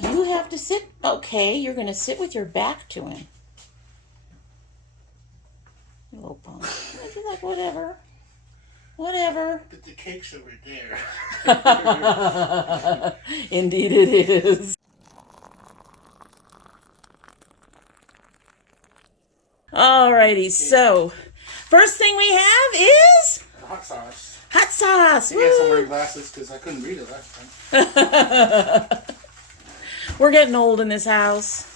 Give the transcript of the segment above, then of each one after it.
You have to sit. Okay, you're going to sit with your back to him. You little punk. She's like, whatever. Whatever. But the cake's over there. Indeed it is. Alrighty, so first thing we have is hot sauce. Hot sauce. I guess I'm wearing glasses because I couldn't read it last time. We're getting old in this house.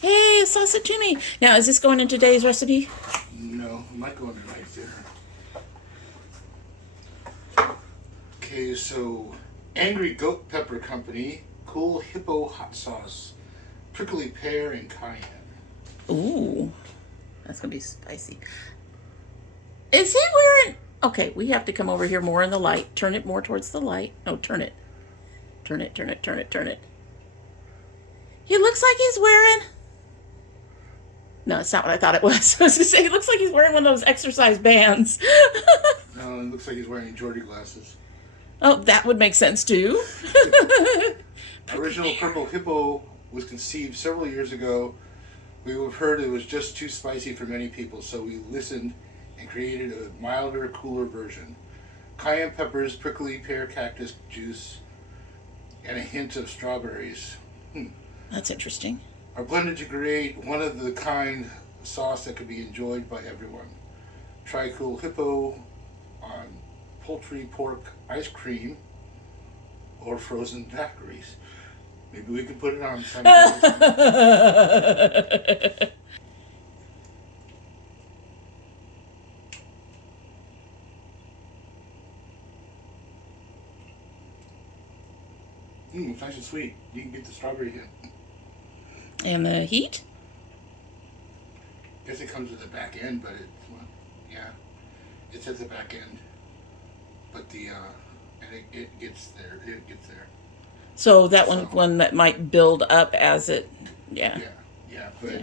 Hey, sauce it to me. Now, is this going in today's recipe? No, it might go in right there. Okay, so Angry Goat Pepper Company, Cool Hippo Hot Sauce, Prickly Pear, and Cayenne. Ooh, that's going to be spicy. Is he wearing... Okay, we have to come over here more in the light. Turn it more towards the light. No, turn it. Turn it, turn it, turn it, turn it. He looks like he's wearing... No, it's not what I thought it was. I was going to say, he looks like he's wearing one of those exercise bands. No, it looks like he's wearing Jordy glasses. Oh, that would make sense, too. Original Purple Hippo was conceived several years ago. We have heard it was just too spicy for many people, so we listened and created a milder, cooler version. Cayenne peppers, prickly pear cactus juice, and a hint of strawberries. That's interesting. Are blended to create one-of-the-kind sauce that could be enjoyed by everyone. Try Cool Hippo on poultry, pork, ice cream, or frozen daiquiris. Maybe we could put it on some. It's nice and sweet. You can get the strawberry in. And the heat? I guess it comes at the back end, but yeah, it's at the back end. But and it gets there. It gets there. So that one that might build up as it, yeah. Yeah, but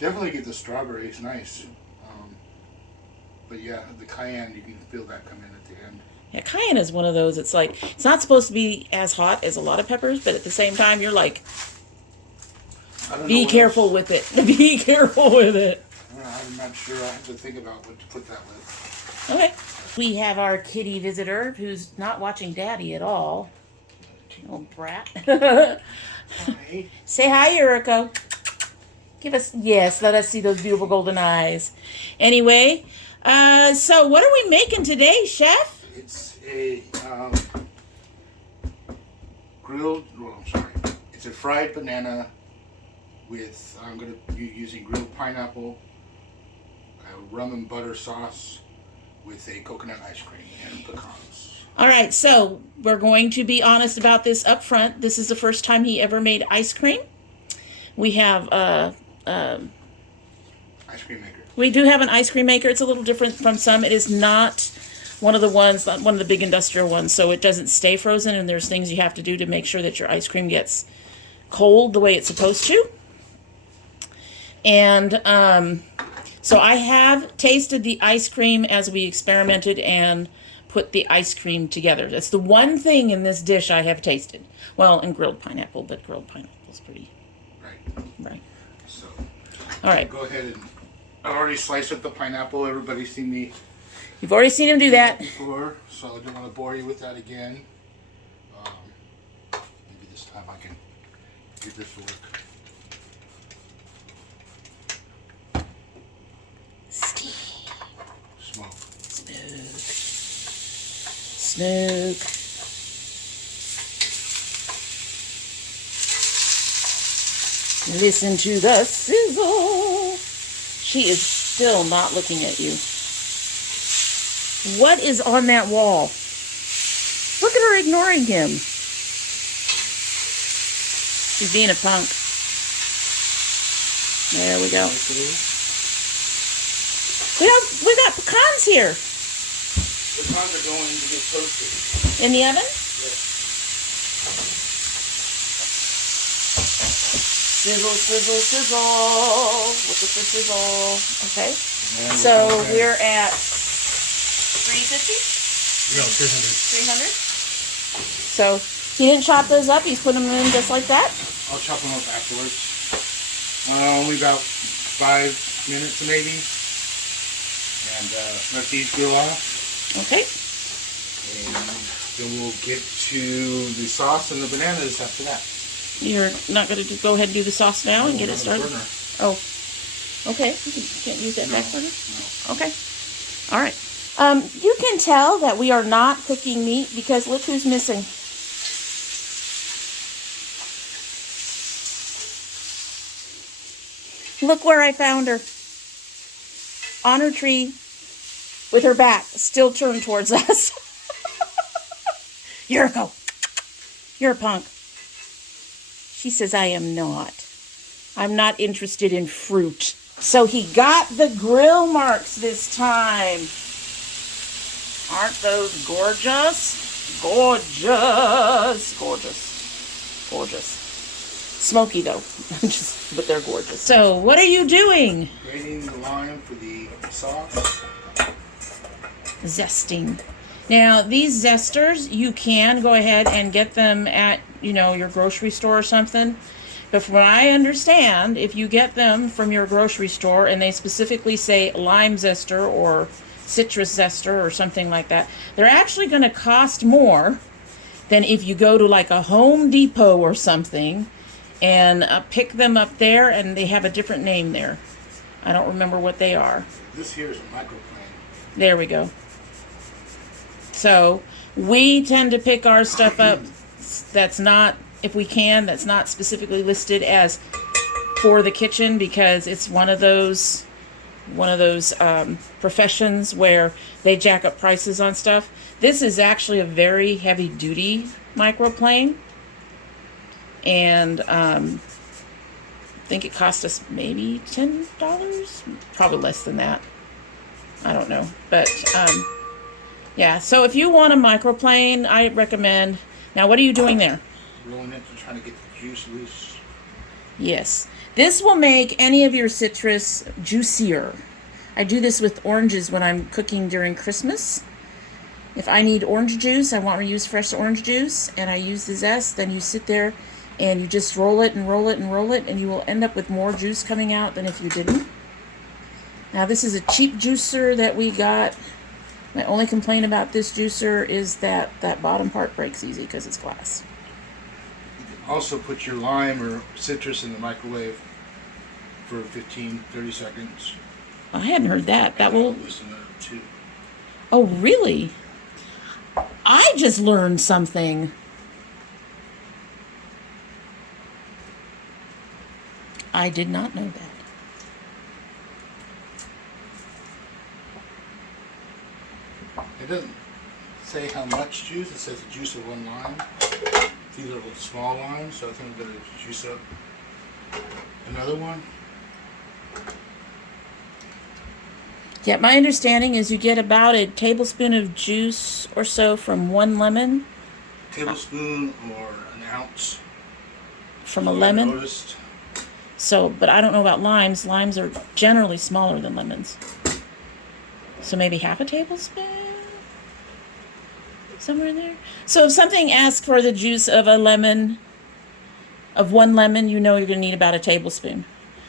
definitely get the strawberry. It's nice. But yeah, the cayenne, you can feel that come in at the end. Yeah, cayenne is one of those, it's like, it's not supposed to be as hot as a lot of peppers, but at the same time, you're like, be careful with it. Be careful with it. I'm not sure. I have to think about what to put that with. Okay. We have our kitty visitor who's not watching Daddy at all. Little brat. Hi. Say hi, Yuriko. Yes, let us see those beautiful golden eyes. Anyway, so what are we making today, Chef? It's a it's a fried banana with, I'm going to be using grilled pineapple, rum and butter sauce with a coconut ice cream and pecans. All right, so we're going to be honest about this up front. This is the first time he ever made ice cream. We have ice cream maker. We do have an ice cream maker. It's a little different from some. It is not one of the big industrial ones, so it doesn't stay frozen, and there's things you have to do to make sure that your ice cream gets cold the way it's supposed to. And so I have tasted the ice cream as we experimented and put the ice cream together. That's the one thing in this dish I have tasted. Well, and grilled pineapple, but grilled pineapple is pretty... Right. So, all right. Go ahead and... I already sliced up the pineapple. Everybody's seen me... You've already seen him do that. Before, so I don't want to bore you with that again. Maybe this time I can get this to work. Smoke. Smoke. Listen to the sizzle. She is still not looking at you. What is on that wall? Look at her ignoring him. She's being a punk. There we go. We got pecans here. Pecans are going to get toasted. In the oven? Yes. Sizzle, sizzle, sizzle. Look at the sizzle. Okay. So we're at 350? No, 300. 300. So he didn't chop those up. He's putting them in just like that. I'll chop them up afterwards. Only about 5 minutes maybe. And let these grill off. Okay. And then we'll get to the sauce and the bananas after that. You're not going to go ahead and do the sauce now and get it started? Burner. Oh, okay. You can't use that back burner? No. Okay. All right. You can tell that we are not cooking meat because look who's missing. Look where I found her. On her tree with her back still turned towards us. Yuriko, you're a punk. She says, I am not. I'm not interested in fruit. So he got the grill marks this time. Aren't those gorgeous? Gorgeous. Gorgeous. Gorgeous. Smoky though, but they're gorgeous. So what are you doing? Grating the lime for the sauce. Zesting. Now these zesters, you can go ahead and get them at, your grocery store or something. But from what I understand, if you get them from your grocery store and they specifically say lime zester or citrus zester or something like that, they're actually going to cost more than if you go to like a Home Depot or something and pick them up there, and they have a different name there. I don't remember what they are. This here is a microplane. There we go. So we tend to pick our stuff up that's not, if we can, that's not specifically listed as for the kitchen, because it's one of those professions where they jack up prices on stuff. This is actually a very heavy duty microplane, and I think it cost us maybe $10, probably less than that. I don't know, but yeah. So if you want a microplane, I recommend. Now, what are you doing there? Rolling it to try to get the juice loose. Yes. This will make any of your citrus juicier. I do this with oranges when I'm cooking during Christmas. If I need orange juice, I want to use fresh orange juice, and I use the zest, then you sit there and you just roll it and roll it and roll it, and you will end up with more juice coming out than if you didn't. Now, this is a cheap juicer that we got. My only complaint about this juicer is that that bottom part breaks easy because it's glass. Also put your lime or citrus in the microwave for 15-30 seconds. I hadn't heard that. That will loosen it up too. Oh, really? I just learned something. I did not know that. It doesn't say how much juice. It says the juice of one lime. These are little small limes, so I think I'm going to juice up another one. Yeah, my understanding is you get about a tablespoon of juice or so from one lemon. Tablespoon or an ounce. From a lemon? Noticed. So, but I don't know about limes. Limes are generally smaller than lemons. So maybe half a tablespoon? Somewhere in there. So if something asks for the juice of a lemon, of one lemon, you know you're going to need about a tablespoon.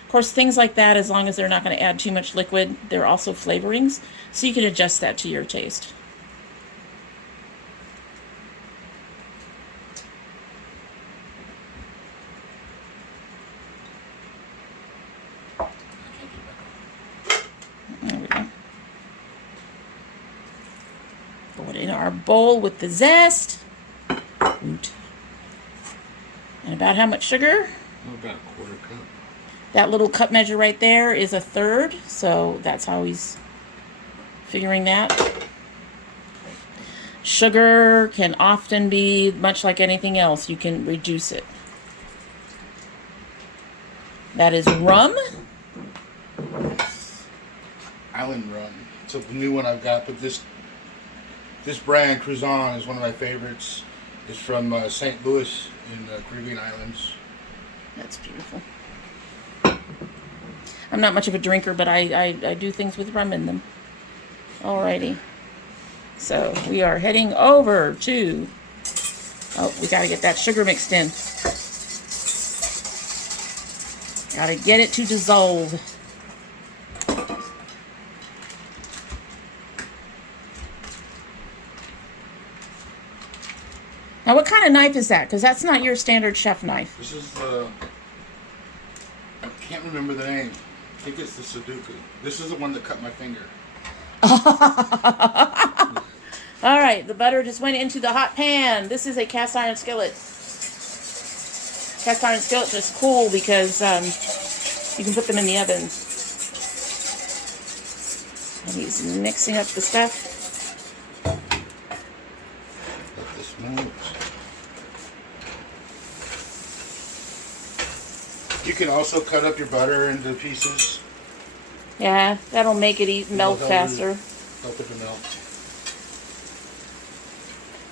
Of course, things like that, as long as they're not going to add too much liquid, they're also flavorings, so you can adjust that to your taste. There we go. Put it in our bowl with the zest. And about how much sugar? About a quarter cup. That little cup measure right there is a third, so that's how he's figuring that. Sugar can often be much like anything else. You can reduce it. That is rum. Island rum. It's a new one I've got, but this brand, Cruzon, is one of my favorites. It's from St. Louis in the Caribbean Islands. That's beautiful. I'm not much of a drinker, but I do things with rum in them. Alrighty. So we are heading over to, oh, we got to get that sugar mixed in. Got to get it to dissolve. Now, what kind of knife is that? Because that's not your standard chef knife. This is the, I can't remember the name. I think it's the Sudoku. This is the one that cut my finger. All right, the butter just went into the hot pan. This is a cast iron skillet. Cast iron skillets is cool because you can put them in the oven. And he's mixing up the stuff. Let this move. You can also cut up your butter into pieces. Yeah, that'll make it melt faster. Help it to melt.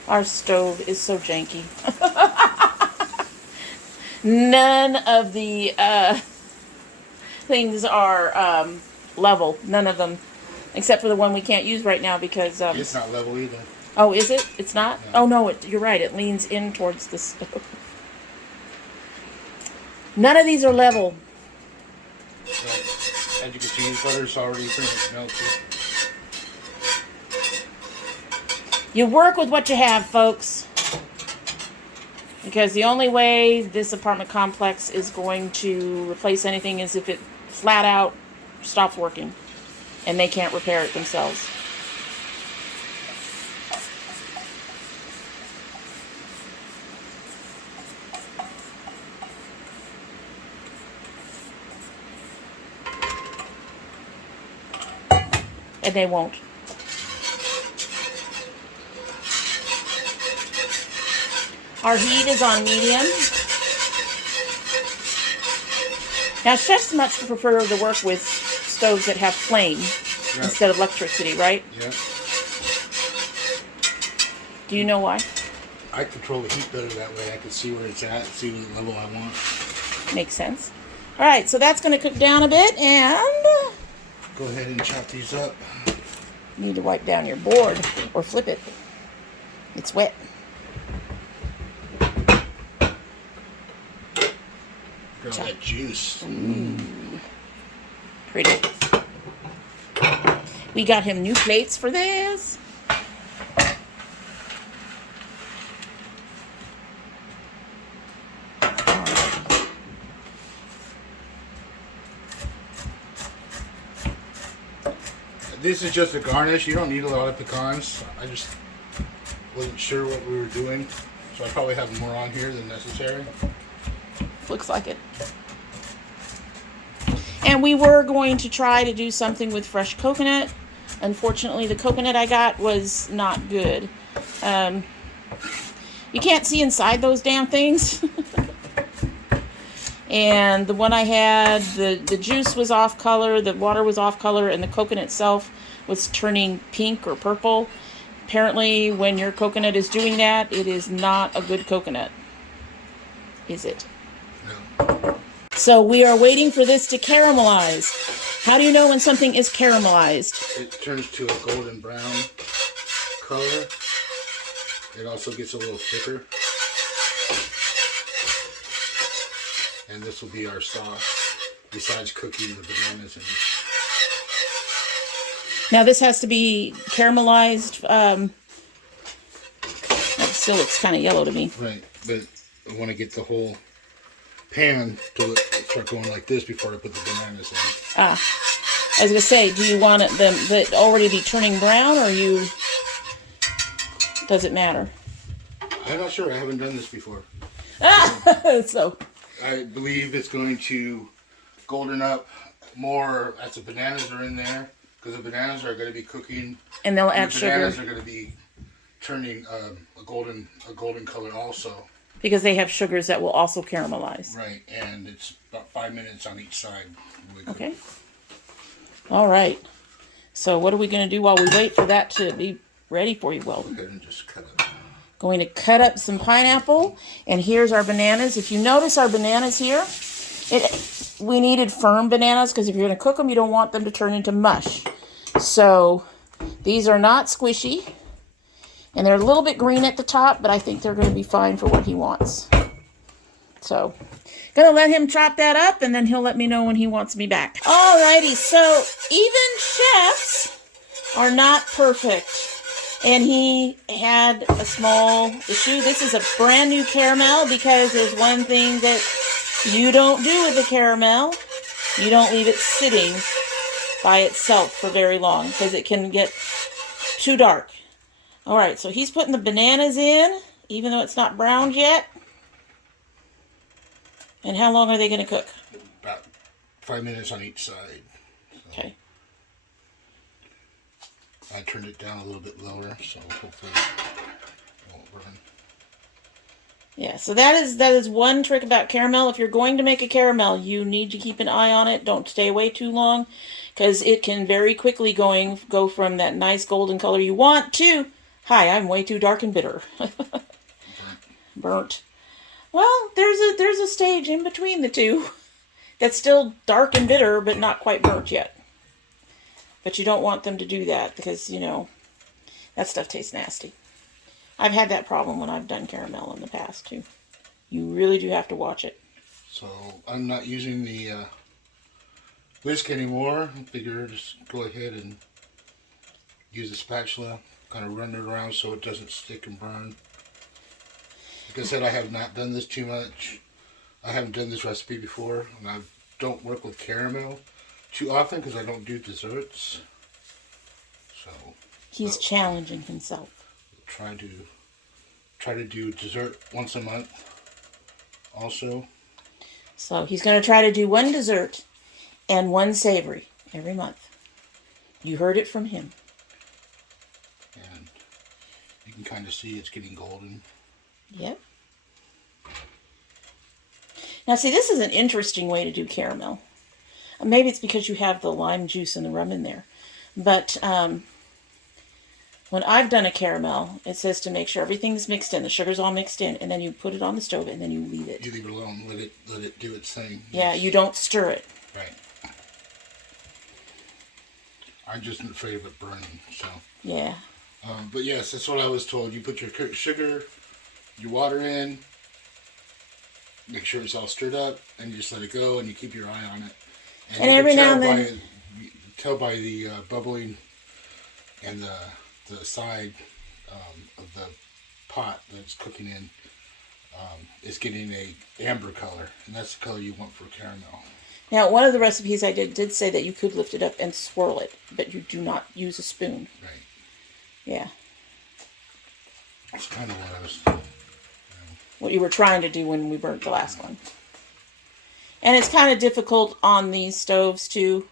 Our stove is so janky. None of the things are level. None of them. Except for the one we can't use right now because... it's not level either. Oh, is it? It's not? No. Oh, no, you're right. It leans in towards the stove. None of these are level. As you can see, the butter's already pretty much melted. You work with what you have, folks. Because the only way this apartment complex is going to replace anything is if it flat out stops working. And they can't repair it themselves. And they won't. Our heat is on medium. Now, chefs much prefer to work with stoves that have flame instead of electricity, right? Yeah. Do you know why? I control the heat better that way. I can see where it's at, see what level I want. Makes sense. All right, so that's going to cook down a bit, and Go ahead and chop these up. you need to wipe down your board or flip it. It's wet. Got all that juice. Pretty. We got him new plates for this. This is just a garnish. You don't need a lot of pecans. I just wasn't sure what we were doing, so I probably have more on here than necessary. Looks like it. And we were going to try to do something with fresh coconut. Unfortunately, the coconut I got was not good. You can't see inside those damn things. And the one I had, the juice was off color, the water was off color, and the coconut itself was turning pink or purple. Apparently, when your coconut is doing that, it is not a good coconut. Is it? No. So we are waiting for this to caramelize. How do you know when something is caramelized? It turns to a golden brown color. It also gets a little thicker. And this will be our sauce, besides cooking the bananas in it. Now this has to be caramelized. That still looks kind of yellow to me. Right, but I want to get the whole pan to start going like this before I put the bananas in. I was gonna say, do you want them that already be turning brown, or you? Does it matter? I'm not sure. I haven't done this before. So. I believe it's going to golden up more as the bananas are in there, because the bananas are going to be cooking, and they'll add the sugar. bananas are going to be turning a golden color also. Because they have sugars that will also caramelize. Right, and it's about 5 minutes on each side. Okay. All right. So what are we going to do while we wait for that to be ready for you? Well, go ahead and just cut it. Going to cut up some pineapple, and here's our bananas. If you notice our bananas here, we needed firm bananas because if you're going to cook them, you don't want them to turn into mush. So these are not squishy. And they're a little bit green at the top, but I think they're going to be fine for what he wants. So, gonna let him chop that up, and then he'll let me know when he wants me back. Alrighty, so even chefs are not perfect. And he had a small issue. This is a brand new caramel because there's one thing that you don't do with a caramel. You don't leave it sitting by itself for very long because it can get too dark. Alright, so he's putting the bananas in, even though it's not browned yet. And how long are they going to cook? About 5 minutes on each side. So okay. I turned it down a little bit lower, so hopefully it won't burn. Yeah, so that is one trick about caramel. If you're going to make a caramel, you need to keep an eye on it. Don't stay away too long, because it can very quickly go from that nice golden color you want to, hi, I'm way too dark and bitter. Burnt. Well, there's a stage in between the two that's still dark and bitter, but not quite burnt yet. But you don't want them to do that because, you know, that stuff tastes nasty. I've had that problem when I've done caramel in the past, too. You really do have to watch it. So, I'm not using the whisk anymore. I figure just go ahead and use the spatula. Kind of run it around so it doesn't stick and burn. Like I said, I have not done this too much. I haven't done this recipe before, and I don't work with caramel too often because I don't do desserts. So he's challenging himself. Try to do dessert once a month. Also. So he's going to try to do one dessert and one savory every month. You heard it from him. And you can kind of see it's getting golden. Yep. Now, see, this is an interesting way to do caramel. Maybe it's because you have the lime juice and the rum in there. But when I've done a caramel, it says to make sure everything's mixed in. The sugar's all mixed in. And then you put it on the stove and then you leave it. You leave it alone. Let it do its thing. Yeah, you don't stir it. Right. I'm just afraid of it burning, so. Yeah. But yes, that's what I was told. You put your sugar, your water in, make sure it's all stirred up, and you just let it go, and you keep your eye on it. And every now and then, you can tell by the bubbling and the side of the pot that it's cooking in, it's getting a amber color, and that's the color you want for caramel. Now, one of the recipes I did say that you could lift it up and swirl it, but you do not use a spoon. Right. Yeah. That's kind of what I was... What you were trying to do when we burnt the last one. And it's kind of difficult on these stoves, too.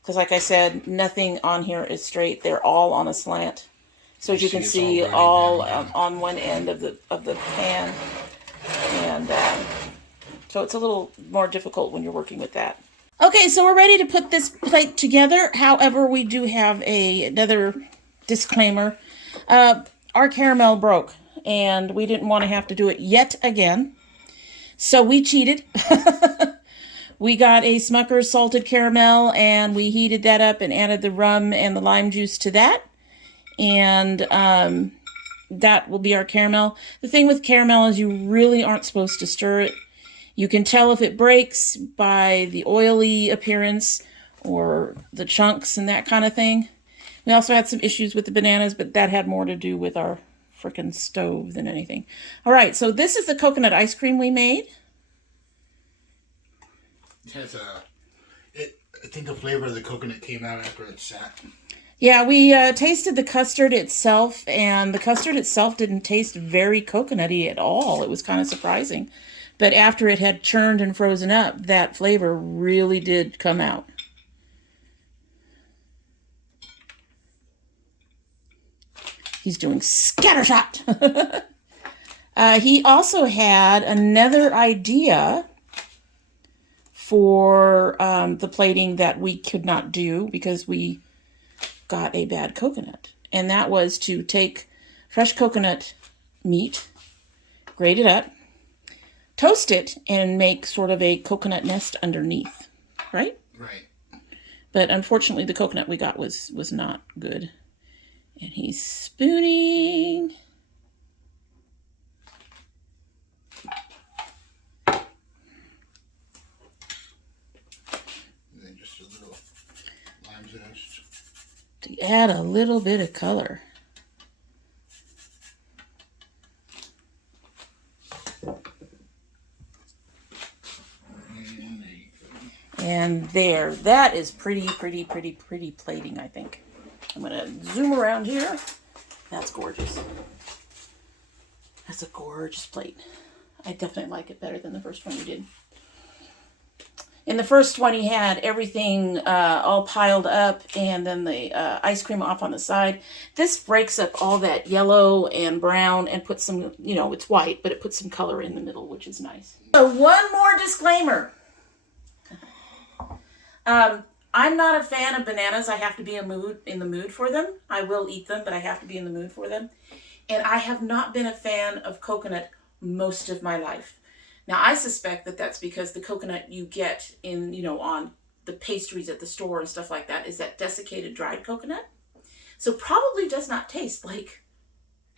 Because, like I said, nothing on here is straight. They're all on a slant. So as you can see, all on one end of the pan. And... so it's a little more difficult when you're working with that. Okay, so we're ready to put this plate together. However, we do have another disclaimer. Our caramel broke, and we didn't want to have to do it yet again. So we cheated. We got a Smucker's salted caramel, and we heated that up and added the rum and the lime juice to that. And that will be our caramel. The thing with caramel is you really aren't supposed to stir it. You can tell if it breaks by the oily appearance or the chunks and that kind of thing. We also had some issues with the bananas, but that had more to do with our frickin' stove than anything. All right, so this is the coconut ice cream we made. It has I think the flavor of the coconut came out after it sat. Yeah, we tasted the custard itself, and the custard itself didn't taste very coconutty at all. It was kind of surprising. But after it had churned and frozen up, that flavor really did come out. He's doing scattershot. He also had another idea for the plating that we could not do because we got a bad coconut. And that was to take fresh coconut meat, grate it up, toast it, and make sort of a coconut nest underneath, right? Right. But unfortunately, the coconut we got was not good. And he's spooning. And then just a little lime zest. To add a little bit of color. And there, that is pretty plating, I think. I'm gonna zoom around here. That's gorgeous. That's a gorgeous plate. I definitely like it better than the first one you did. In the first one, he had everything all piled up and then the ice cream off on the side. This breaks up all that yellow and brown and puts some, you know, it's white, but it puts some color in the middle, which is nice. So one more disclaimer. I'm not a fan of bananas. I have to be in the mood for them. I will eat them, but I have to be in the mood for them. And I have not been a fan of coconut most of my life. Now, I suspect that that's because the coconut you get in, you know, on the pastries at the store and stuff like that is that desiccated dried coconut. So probably does not taste like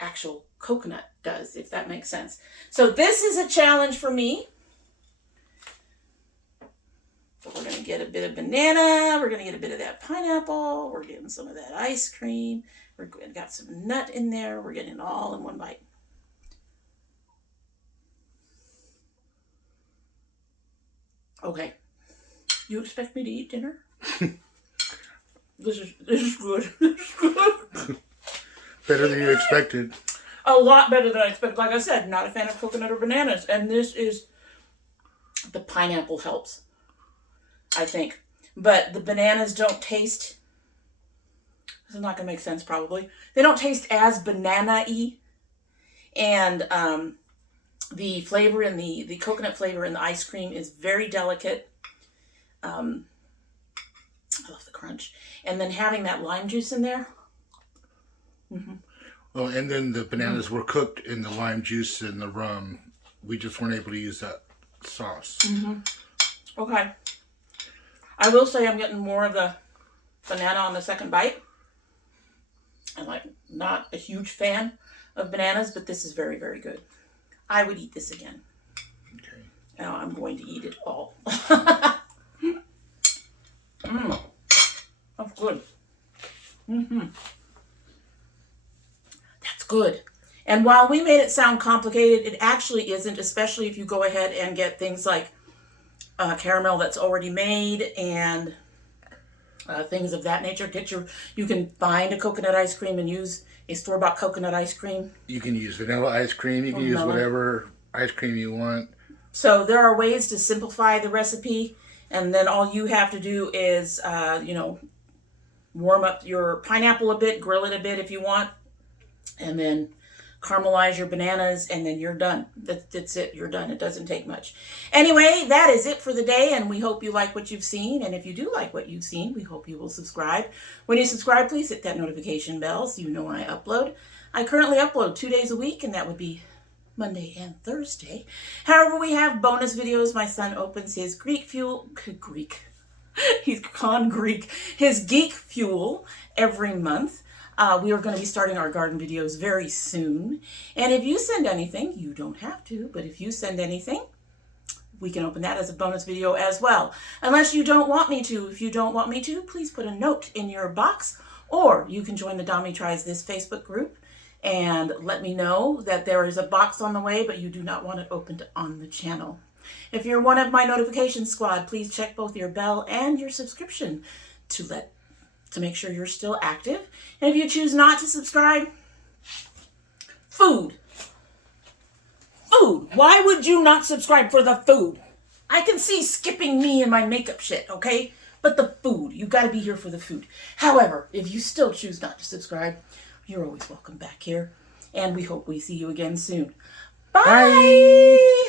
actual coconut does, if that makes sense. So this is a challenge for me. So we're going to get a bit of banana. We're going to get a bit of that pineapple. We're getting some of that ice cream. We've got some nut in there. We're getting it all in one bite. Okay. You expect me to eat dinner? This is good. This is good. Better than you expected. A lot better than I expected. Like I said, not a fan of coconut or bananas. And this is, the pineapple helps, I think. But the bananas don't taste, this is not going to make sense probably. They don't taste as banana-y. And the flavor in the coconut flavor in the ice cream is very delicate. I love the crunch. And then having that lime juice in there. Mm-hmm. Well, and then the bananas were cooked in the lime juice and the rum. We just weren't able to use that sauce. Mm-hmm. Okay. I will say I'm getting more of the banana on the second bite. I'm like not a huge fan of bananas, but this is very good. I would eat this again. Okay. Now I'm going to eat it all. That's good. That's good. And while we made it sound complicated, it actually isn't, especially if you go ahead and get things like caramel that's already made and things of that nature. You can find a coconut ice cream and use a store-bought coconut ice cream. You can use vanilla ice cream. You can use whatever ice cream you want. So there are ways to simplify the recipe, and then all you have to do is, warm up your pineapple a bit, grill it a bit if you want, and then caramelize your bananas, and then you're done. That's it. You're done. It doesn't take much. Anyway, that is it for the day, and we hope you like what you've seen. And if you do like what you've seen, we hope you will subscribe. When you subscribe, please hit that notification bell so you know when I upload. I currently upload 2 days a week, and that would be Monday and Thursday. However, we have bonus videos. My son opens his He's gone Greek. His Geek Fuel every month. We are going to be starting our garden videos very soon. And if you send anything, you don't have to, but if you send anything, we can open that as a bonus video as well. Unless you don't want me to. If you don't want me to, please put a note in your box, or you can join the domytriesthis Facebook group and let me know that there is a box on the way, but you do not want it opened on the channel. If you're one of my notification squad, please check both your bell and your subscription to make sure you're still active. And if you choose not to subscribe, food. Why would you not subscribe for the food? I can see skipping me and my makeup shit, okay? But the food, you gotta be here for the food. However, if you still choose not to subscribe, you're always welcome back here. And we hope we see you again soon. Bye. Bye.